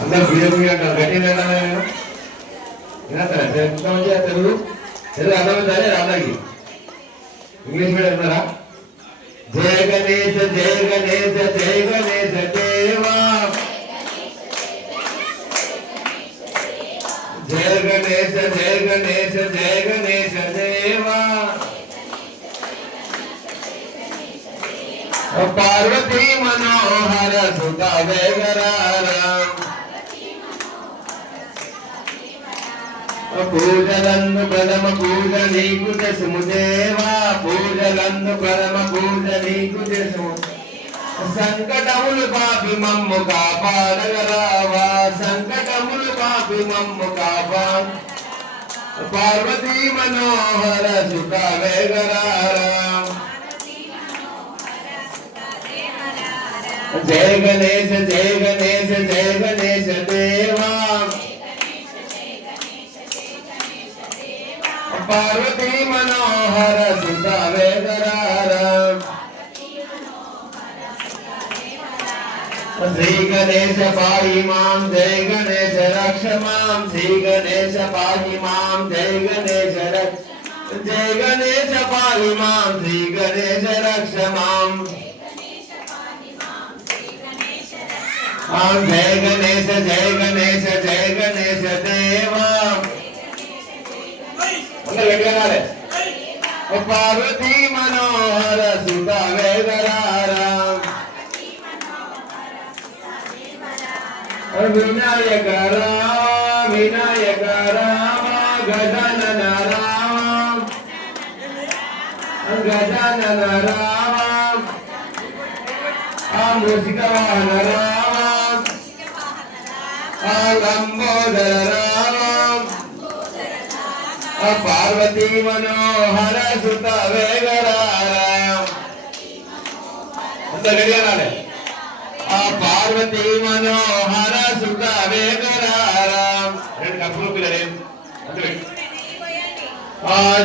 అందరూ బియ్యం బియ్యం అంటారు. గట్టిగా వినంటారా తెలుగు తెలుగు అర్థమవుతారే అందరికి. ఇంగ్లీష్ మీడియం ఉన్నారా? జయ గణేశ జయ గణేశ జయ గణేశ దేవా. జయ గణేశ జయ గణేశ జయ గణేశ దేవా. పార్వతీ మనోహర సుత పూజలందు ప్రథమ పూజ నీకు దశము దేవా. పూజలందు ప్రథమ పూజ నీకు దశము సంకటములు పాపి మమ్ము కాపాడగరావా సంకటములు పాపి మమ్ము కాపా. పార్వతీ మనోహర సుఖ వేగరారా జయ గణేశ జయ గణేశ జయ గణేశ దేవా. పార్వతీ మనోహర సుత వేదరారా శ్రీ గణేశ పాయి మాం జయ గణేశ రక్ష మాం. శ్రీ గణేశ పాయి మాం జయ గణేశ రక్ష జయ గణేశ పాయి మాం. శ్రీ గణేశ రక్ష మాం. ఆం జయ గణేశ జయ గణేశ జయ గణేశ దేవా. అందరూ గట్టిగా పార్వతీ మనోహర సుత వేదరారా. వినాయక రామ వినాయక రామ గజానన రామ. గజానన రామ. ఆ ముసిక వాహన రామ. లంబోదర పార్వతీ మనోహర సుత వేగరారా. అంత గడి అనాలి. ఆ పార్వతీ మనోహర సుత వేగరారా. రెండు కప్పులు పిల్లలు ఆ